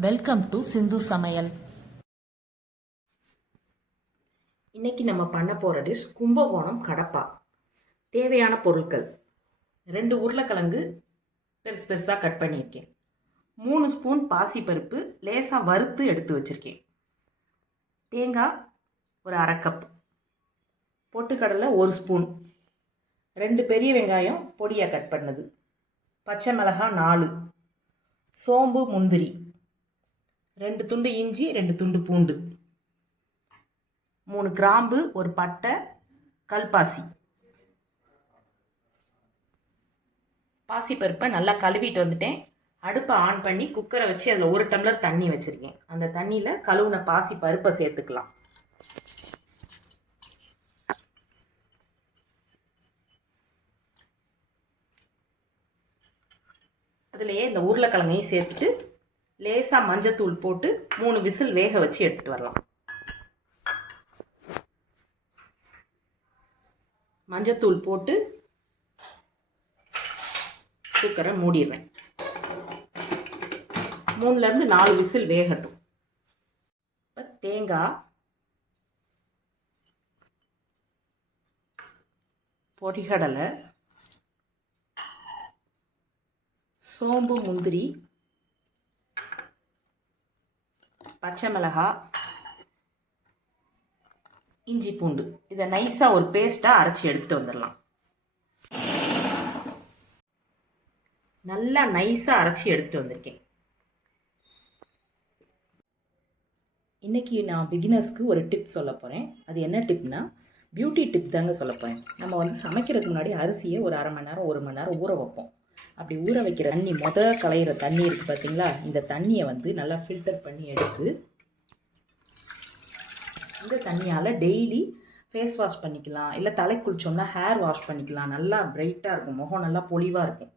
Welcome to சிந்து சமையல் இன்னைக்கு நம்ம பண்ண போகிற டிஷ் கும்பகோணம் கடப்பா. தேவையான பொருட்கள். ரெண்டு உருளைக்கிழங்கு பெருசு பெருசாக கட் பண்ணியிருக்கேன். மூணு ஸ்பூன் பாசிப்பருப்பு லேசாக வறுத்து எடுத்து வச்சுருக்கேன். தேங்காய் ஒரு அரை கப் பொட்டுக்கடலை ஒரு ஸ்பூன். ரெண்டு பெரிய வெங்காயம் பொடியாக கட் பண்ணது. பச்சை மிளகாய் நாலு. சோம்பு முந்திரி. ரெண்டு துண்டு இஞ்சி ரெண்டு துண்டு பூண்டு. மூணு கிராம்பு ஒரு பட்டை கல்பாசி. பாசிப்பருப்பை நல்லா கழுவிட்டு வந்துட்டேன். அடுப்பை ஆன் பண்ணி குக்கரை வச்சு அதில் ஒரு டம்ளர் தண்ணி வச்சுருக்கேன். அந்த தண்ணியில் கழுவுன பாசி பருப்பை சேர்த்துக்கலாம். அதுலேயே இந்த உருளைக்கிழங்கையும் சேர்த்துட்டு லேசாக மஞ்சத்தூள் போட்டு மூணு விசில் வேக வச்சு எடுத்துகிட்டு வரலாம். மஞ்சத்தூள் போட்டு குக்கரை மூடிடுறேன். மூணுலேருந்து நாலு விசில் வேகட்டும். இப்போ தேங்காய் பொடிகடலை சோம்பு முந்திரி பச்சை மிளகாய் இஞ்சி பூண்டு. இதை நைஸாக ஒரு பேஸ்ட்டாக அரைச்சி எடுத்துகிட்டு வந்துடலாம். நல்லா நைஸாக அரைச்சி எடுத்துகிட்டு வந்திருக்கேன். இன்றைக்கி நான் பிகினர்ஸ்க்கு ஒரு டிப் சொல்ல போகிறேன் அது என்ன டிப்னா பியூட்டி டிப் தாங்க சொல்ல போகிறேன் நம்ம வந்து சமைக்கிறதுக்கு முன்னாடி அரிசியை ஒரு அரை மணி நேரம் ஒரு மணி நேரம் ஊற வைப்போம். அப்படி ஊற வைக்கிற தண்ணி மொதல் களையிற தண்ணி இருக்குது பார்த்தீங்களா இந்த தண்ணியை வந்து நல்லா ஃபில்டர் பண்ணி எடுத்து இந்த தண்ணியால் டெய்லி ஃபேஸ் வாஷ் பண்ணிக்கலாம். இல்லை தலை குளிச்சோம்னா ஹேர் வாஷ் பண்ணிக்கலாம். நல்லா பிரைட்டாக இருக்கும். முகம் நல்லா பொலிவாக இருக்கும்.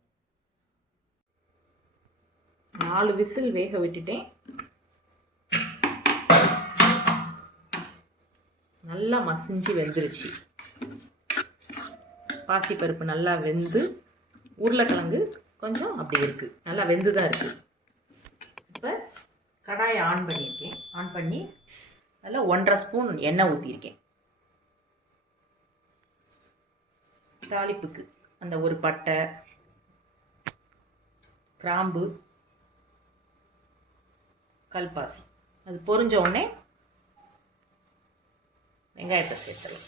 நாலு விசில் வேக விட்டுட்டேன். நல்லா மசிஞ்சு வெந்துருச்சு. பாசிப்பருப்பு நல்லா வெந்து உருளைக்கிழங்கு கொஞ்சம் அப்படி இருக்குது நல்லா வெந்து தான் இருக்குது இப்போ கடாயை ஆன் பண்ணியிருக்கேன். ஆன் பண்ணி அதில் ஒன்றரை ஸ்பூன் எண்ணெய் ஊற்றிருக்கேன் தாளிப்புக்கு அந்த ஒரு பட்டை கிராம்பு கல்பாசி. அது பொறிஞ்ச உடனே வெங்காயத்தை சேர்த்துலாம்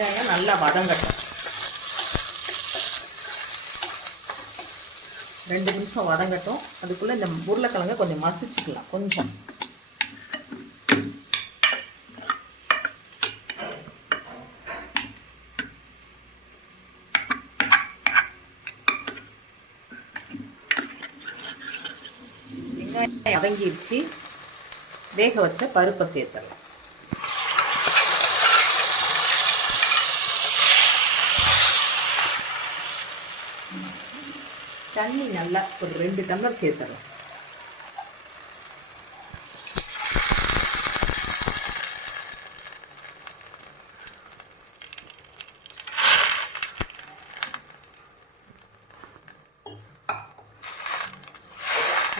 வெங்காயம் நல்லா வதங்கட்டும். ரெண்டு நிமிஷம் வதங்கட்டும். அதுக்குள்ளே இந்த உருளைக்கிழங்கை கொஞ்சம் மசிச்சுக்கலாம் கொஞ்சம். வதங்கிடுச்சு. வேக வச்ச பருப்பை சேர்த்துடலாம். தண்ணி நல்லா ஒரு ரெண்டு டம்ளர் சேர்த்துறோம்.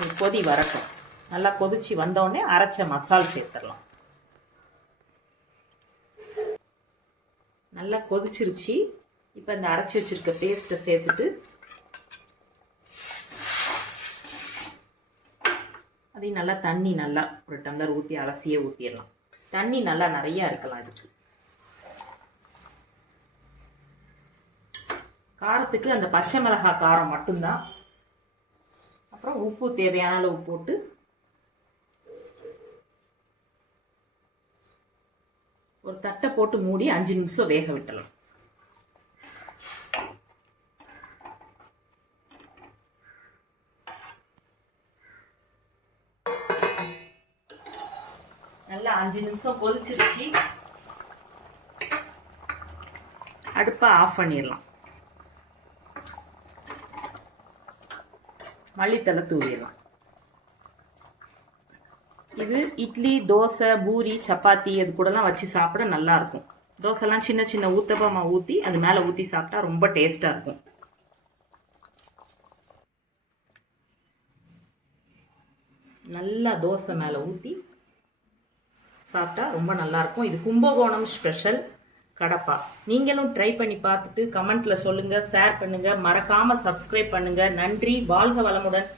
ஒரு கொதி வரட்டும். நல்லா கொதிச்சு வந்தோடனே அரைச்ச மசால் சேர்த்துடலாம். நல்லா கொதிச்சிருச்சு. இப்போ இந்த அரைச்சி வச்சிருக்க பேஸ்ட்டை சேர்த்துட்டு அதையும் நல்லா தண்ணி நல்லா ஒரு டம்ளர் ஊற்றி அலசியே ஊற்றிடலாம் தண்ணி நல்லா நிறையா இருக்கலாம் இதுக்கு. காரத்துக்கு அந்த பச்சை மிளகாய் காரம் மட்டும்தான். அப்புறம் உப்பு தேவையான அளவு போட்டு ஒரு தட்டை போட்டு மூடி அஞ்சு நிமிஷம் வேக விட்டலாம் நல்லா அஞ்சு நிமிஷம் கொதிச்சிருச்சு அடுப்பை ஆஃப் பண்ணிடலாம் மல்லித்தலை தூவிடலாம் இது இட்லி தோசை பூரி சப்பாத்தி அது கூடலாம் வச்சு சாப்பிட நல்லாயிருக்கும் தோசைலாம் சின்ன சின்ன ஊத்தப்பமாக ஊற்றி அது மேலே ஊற்றி சாப்பிட்டா ரொம்ப டேஸ்ட்டாக இருக்கும். நல்லா தோசை மேலே ஊற்றி சாப்பிட்டா ரொம்ப நல்லாயிருக்கும். இது கும்பகோணம் ஸ்பெஷல் கடப்பா. நீங்களும் ட்ரை பண்ணி பார்த்துட்டு கமெண்ட்டில் சொல்லுங்கள் ஷேர் பண்ணுங்கள் மறக்காமல் சப்ஸ்கிரைப் பண்ணுங்கள் நன்றி. வாழ்க வளமுடன்.